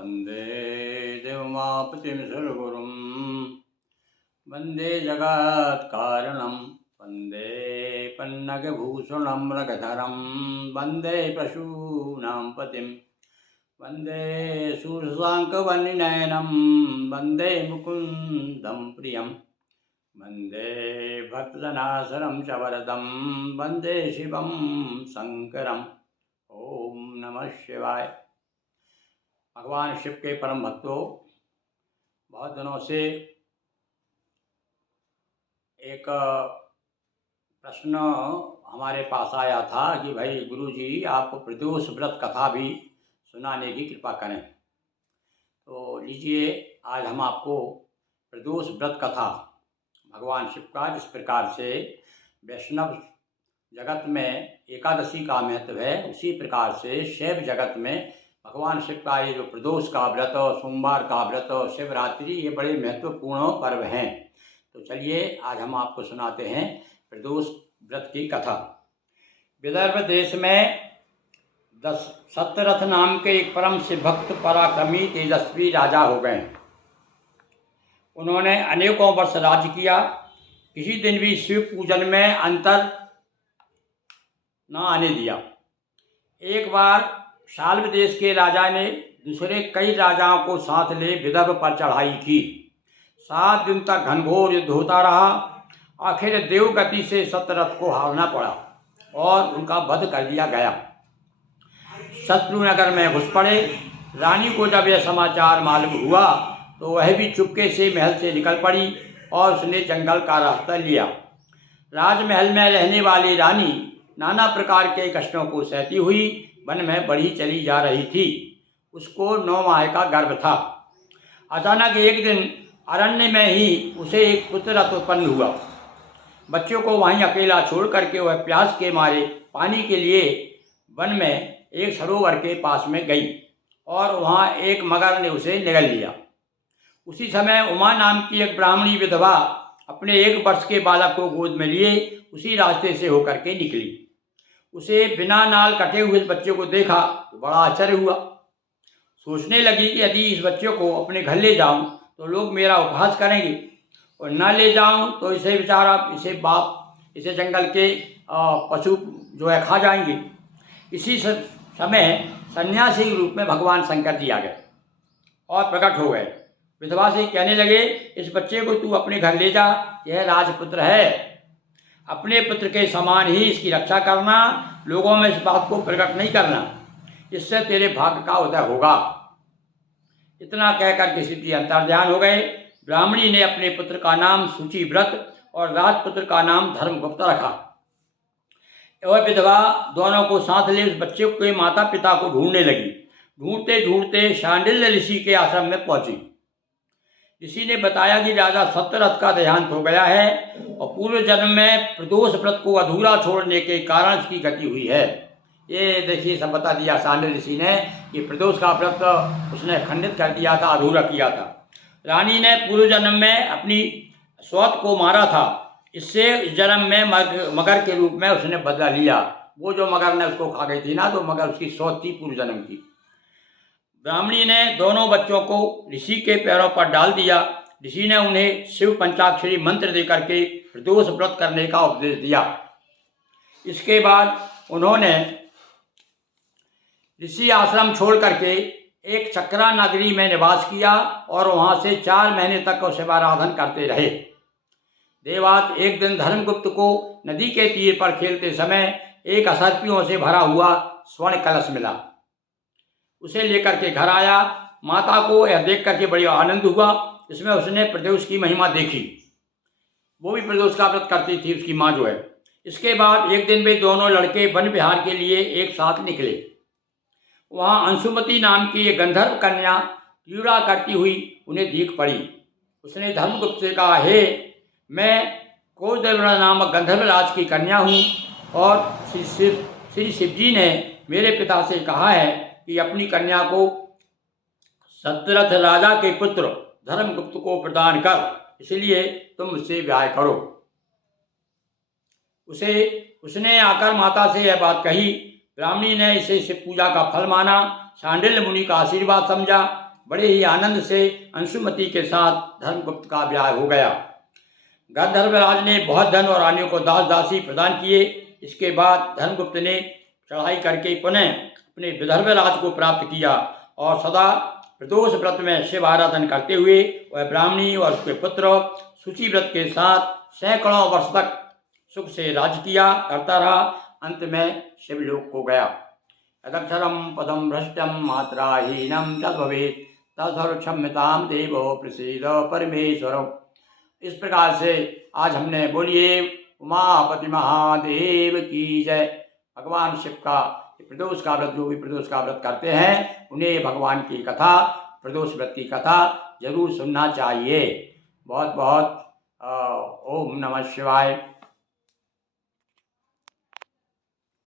वन्दे देवमापतिं सर्वगुरुं वन्दे जगत्कारणं वन्दे पन्नगभूषणं मृगधरं वन्दे पशूनां पतिं वन्दे शूरशाङ्कवन्निनयनं वन्दे मुकुन्दं प्रियं वन्दे भक्तजनाशनं च वरदं वन्दे शिवं शङ्करम्। ओम नमः शिवाय। भगवान शिव के परम भक्तों, बहुत दिनों से एक प्रश्न हमारे पास आया था कि भाई गुरुजी आप प्रदोष व्रत कथा भी सुनाने की कृपा करें। तो लीजिए, आज हम आपको प्रदोष व्रत कथा भगवान शिव का जिस प्रकार से वैष्णव जगत में एकादशी का महत्व है, उसी प्रकार से शैव जगत में भगवान शिव का ये जो प्रदोष का व्रत, सोमवार का व्रत, शिवरात्रि, ये बड़े महत्वपूर्ण पर्व हैं। तो चलिए आज हम आपको सुनाते हैं प्रदोष व्रत की कथा। विदर्भ देश में सत्यरथ नाम के एक परम शिव भक्त, पराक्रमी, तेजस्वी राजा हो गए। उन्होंने अनेकों वर्ष राज्य किया, किसी दिन भी शिव पूजन में अंतर न आने दिया। एक बार शाल्व देश के राजा ने दूसरे कई राजाओं को साथ ले विदर्भ पर चढ़ाई की। 7 दिन तक घनघोर युद्ध होता रहा। आखिर देवगति से सत्यरथ को हारना पड़ा और उनका वध कर दिया गया। शत्रु नगर में घुस पड़े। रानी को जब यह समाचार मालूम हुआ तो वह भी चुपके से महल से निकल पड़ी और उसने जंगल का रास्ता लिया। राजमहल में रहने वाली रानी नाना प्रकार के कष्टों को सहती हुई वन में बढ़ी चली जा रही थी। उसको 9 माह का गर्भ था। अचानक एक दिन अरण्य में ही उसे एक पुत्र उत्पन्न हुआ। बच्चों को वहीं अकेला छोड़ करके वह प्यास के मारे पानी के लिए वन में एक सरोवर के पास में गई और वहाँ एक मगर ने उसे निगल लिया। उसी समय उमा नाम की एक ब्राह्मणी विधवा अपने 1 वर्ष के बालक को गोद में लिए उसी रास्ते से होकर के निकली। उसे बिना नाल कटे हुए इस बच्चे को देखा तो बड़ा आश्चर्य हुआ। सोचने लगी कि यदि इस बच्चे को अपने घर ले जाऊं तो लोग मेरा उपहास करेंगे और न ले जाऊं तो इसे बेचारा इसे जंगल के पशु जो है खा जाएंगे। इसी समय सन्यासी के रूप में भगवान शंकर जी आ गए और प्रकट हो गए। विधवा से कहने लगे, इस बच्चे को तू अपने घर ले जा, यह राजपुत्र है। अपने पुत्र के समान ही इसकी रक्षा करना, लोगों में इस बात को प्रकट नहीं करना, इससे तेरे भाग्य का उदय होगा। इतना कहकर के शिव जी अंतर्ध्यान हो गए। ब्राह्मणी ने अपने पुत्र का नाम सूचिव्रत और राजपुत्र का नाम धर्मगुप्त रखा। वह विधवा दोनों को साथ ले उस बच्चे के माता पिता को ढूंढने लगी। ढूंढते ढूंढते शांडिल्य ऋषि के आश्रम में पहुंची। ऋषि ने बताया कि राजा सत्यरथ का देहांत हो गया है और पूर्व जन्म में प्रदोष व्रत को अधूरा छोड़ने के कारण उसकी गति हुई है। ये देखिए, सब बता दिया शांडिल्य ऋषि ने कि प्रदोष का व्रत उसने खंडित कर दिया था, अधूरा किया था। रानी ने पूर्व जन्म में अपनी सौत को मारा था, इससे इस जन्म में मगर के रूप में उसने बदला लिया। वो जो मगर ने उसको खा गई थी ना, तो मगर उसकी सौत थी पूर्व जन्म की। ब्राह्मणी ने दोनों बच्चों को ऋषि के पैरों पर डाल दिया। ऋषि ने उन्हें शिव पंचाक्षरी मंत्र देकर के प्रदोष व्रत करने का उपदेश दिया। इसके बाद उन्होंने ऋषि आश्रम छोड़ करके एक चक्रा नगरी में निवास किया और वहाँ से 4 महीने तक शिवाराधन करते रहे। देवात एक दिन धर्मगुप्त को नदी के तीर पर खेलते समय एक असर्पियों से भरा हुआ स्वर्ण कलश मिला। उसे लेकर के घर आया। माता को यह देख करके बड़ी आनंद हुआ। इसमें उसने प्रदोष की महिमा देखी। वो भी प्रदोष का व्रत करती थी, उसकी माँ जो है। इसके बाद एक दिन वे दोनों लड़के वन विहार के लिए एक साथ निकले। वहाँ अंशुमती नाम की एक गंधर्व कन्या क्रीड़ा करती हुई उन्हें दिख पड़ी। उसने धर्मगुप्त से कहा, हे, मैं कोदेवरा नामक गंधर्वराज की कन्या हूँ और श्री शिवजी ने मेरे पिता से कहा है कि अपनी कन्या को सत्यरथ राजा के पुत्र धर्मगुप्त को प्रदान कर, इसलिए तुम उससे विवाह करो। उसने आकर माता से यह बात कही। ब्राह्मणी ने इसे शिव पूजा का फल माना, शांडिल्य मुनि का आशीर्वाद समझा। बड़े ही आनंद से अंशुमति के साथ धर्मगुप्त का ब्याह हो गया। गंधर्वराज ने बहुत धन और रानियों को दास दासी प्रदान किए। इसके बाद धर्मगुप्त ने चढ़ाई करके पुनः अपने विदर्भ राज को प्राप्त किया और सदा प्रदोष व्रत में शिव आराधन करते हुए वह ब्राह्मणी और उसके पुत्र शुचिव्रत के साथ सैकड़ों वर्ष तक सुख से राज्य किया करता रहा। अंत में शिवलोक को गया। यदक्षरम पदम भ्रष्टम मात्राहीनम तद भवेत् तत्सर्वक्षम्यतां देवो प्रसीद परमेश्वर। इस प्रकार से आज हमने बोलिए उमापति महादेव की जय। भगवान शिव का प्रदोष का व्रत, जो भी प्रदोष का व्रत करते हैं उन्हें भगवान की कथा, प्रदोष व्रत की कथा जरूर सुनना चाहिए। बहुत बहुत ओम नमः शिवाय।